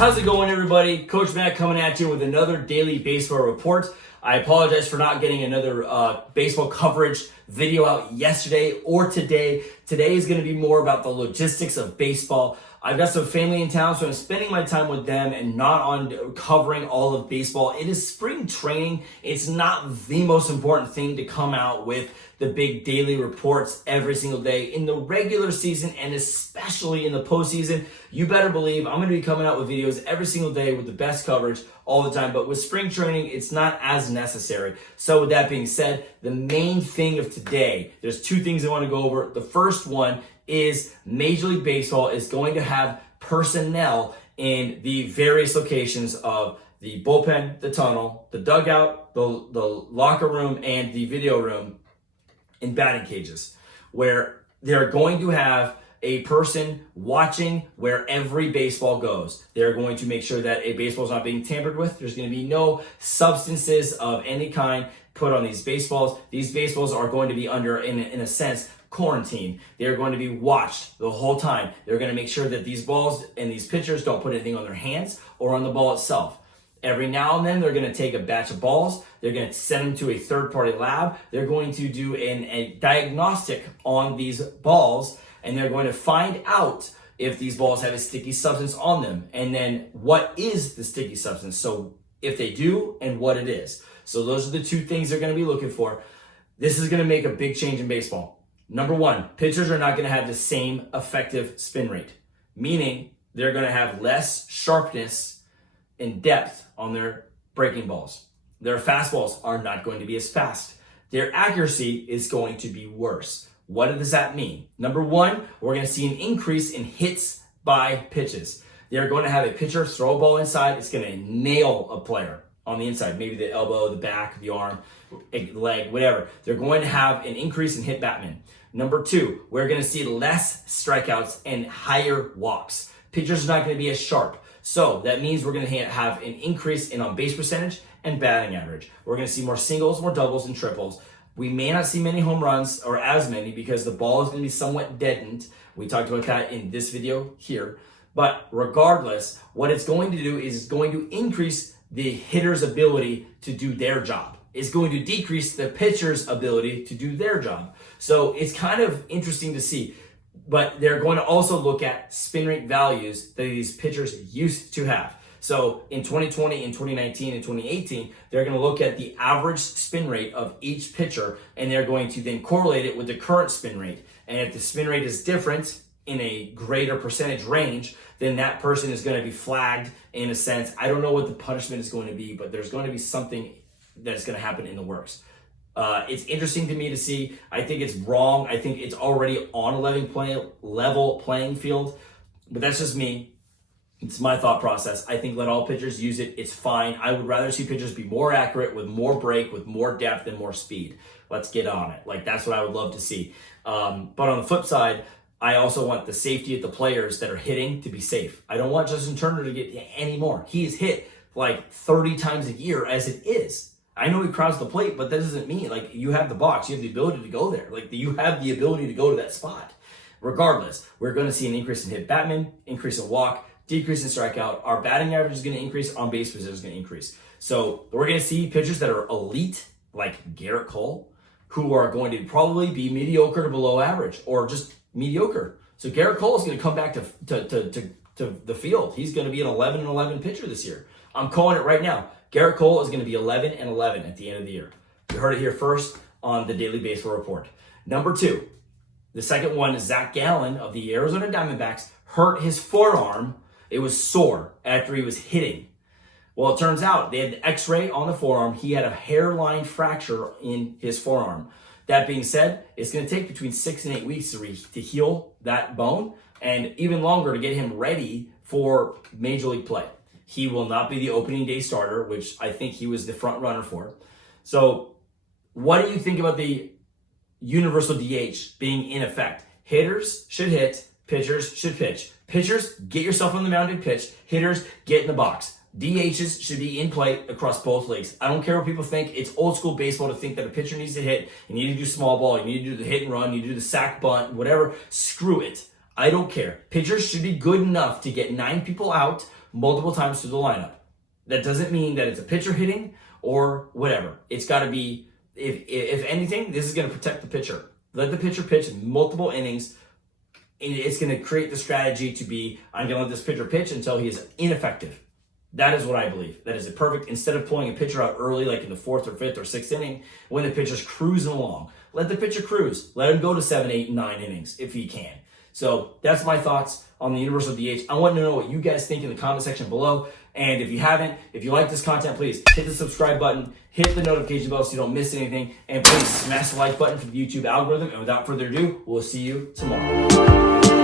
How's it going, everybody? Coach Matt coming at you with another daily baseball report. I apologize for not getting another baseball coverage video out yesterday or today. Today is going to be more about the logistics of baseball. I've got some family in town, so I'm spending my time with them and not on covering all of baseball. It is spring training. It's not the most important thing to come out with the big daily reports every single day. In the regular season and especially in the postseason, you better believe I'm going to be coming out with videos every single day with the best coverage all the time. But with spring training, it's not as necessary. So with that being said, the main thing of today, there's two things I want to go over. The first one is Major League Baseball is going to have personnel in the various locations of the bullpen, the tunnel, the dugout, the locker room, and the video room in batting cages, where they're going to have a person watching where every baseball goes. They're going to make sure that a baseball is not being tampered with. There's going to be no substances of any kind put on these baseballs. These baseballs are going to be under, in a sense, quarantine. They're going to be watched the whole time. They're going to make sure that these balls and these pitchers don't put anything on their hands or on the ball itself. Every now and then, they're going to take a batch of balls. They're going to send them to a third-party lab. They're going to do a diagnostic on these balls, and they're going to find out if these balls have a sticky substance on them, and then what is the sticky substance. So if they do, and what it is. So those are the two things they're going to be looking for. This is going to make a big change in baseball. Number one, pitchers are not going to have the same effective spin rate, meaning they're going to have less sharpness and depth on their breaking balls. Their fastballs are not going to be as fast. Their accuracy is going to be worse. What does that mean? Number one, we're going to see an increase in hits by pitches. They're going to have a pitcher throw a ball inside. It's going to nail a player on the inside, maybe the elbow, the back, the arm, leg, whatever. They're going to have an increase in hit Batman. Number two, we're going to see less strikeouts and higher walks. Pitchers are not going to be as sharp. So that means we're going to have an increase in on-base percentage and batting average. We're going to see more singles, more doubles, and triples. We may not see many home runs or as many because the ball is going to be somewhat deadened. We talked about that in this video here. But regardless, what it's going to do is going to increase the hitter's ability to do their job. It's going to decrease the pitcher's ability to do their job. So it's kind of interesting to see. But they're going to also look at spin rate values that these pitchers used to have. So in 2020, in 2019, and 2018, they're going to look at the average spin rate of each pitcher, and they're going to then correlate it with the current spin rate. And if the spin rate is different in a greater percentage range, then that person is going to be flagged in a sense. I don't know what the punishment is going to be, but there's going to be something that's going to happen in the works. It's interesting to me to see. I think it's wrong. I think it's already on a level playing field, but that's just me. It's my thought process. I think let all pitchers use it. It's fine. I would rather see pitchers be more accurate with more break, with more depth, and more speed. Let's get on it. Like, that's what I would love to see. But on the flip side, I also want the safety of the players that are hitting to be safe. I don't want Justin Turner to get any more. He is hit like 30 times a year as it is. I know he crowds the plate, but that doesn't mean, like, you have the box. You have the ability to go there. Like, you have the ability to go to that spot. Regardless, we're going to see an increase in hit Batman, increase in walk, decrease in strikeout. Our batting average is going to increase. On base percentage is going to increase. So we're going to see pitchers that are elite, like Garrett Cole, who are going to probably be mediocre to below average or just mediocre. So Garrett Cole is going to come back to the field. He's going to be an 11-11 pitcher this year. I'm calling it right now. Garrett Cole is going to be 11-11 at the end of the year. You heard it here first on the Daily Baseball Report. Number two, the second one is Zach Gallen of the Arizona Diamondbacks hurt his forearm. It was sore after he was hitting. Well, it turns out they had the x-ray on the forearm. He had a hairline fracture in his forearm. That being said, it's going to take between 6 and 8 weeks to heal that bone, and even longer to get him ready for Major League play. He will not be the opening day starter, which I think he was the front runner for. So what do you think about the universal DH being in effect? Hitters should hit, pitchers should pitch. Pitchers, get yourself on the mound and pitch. Hitters, get in the box. DHs should be in play across both leagues. I don't care what people think. It's old school baseball to think that a pitcher needs to hit. You need to do small ball. You need to do the hit and run. You need to do the sack bunt, whatever. Screw it. I don't care. Pitchers should be good enough to get 9 people out multiple times through the lineup. That doesn't mean that it's a pitcher hitting or whatever. It's got to be, if anything, this is going to protect the pitcher. Let the pitcher pitch multiple innings, and it's going to create the strategy to be, I'm going to let this pitcher pitch until he is ineffective. That is what I believe. That is a perfect, instead of pulling a pitcher out early, like in the 4th or 5th or 6th inning, when the pitcher's cruising along. Let the pitcher cruise. Let him go to 7, 8, 9 innings if he can. So that's my thoughts on the universal DH. I want to know what you guys think in the comment section below. And if you haven't, if you like this content, please hit the subscribe button, hit the notification bell so you don't miss anything, and please smash the like button for the YouTube algorithm. And without further ado, we'll see you tomorrow.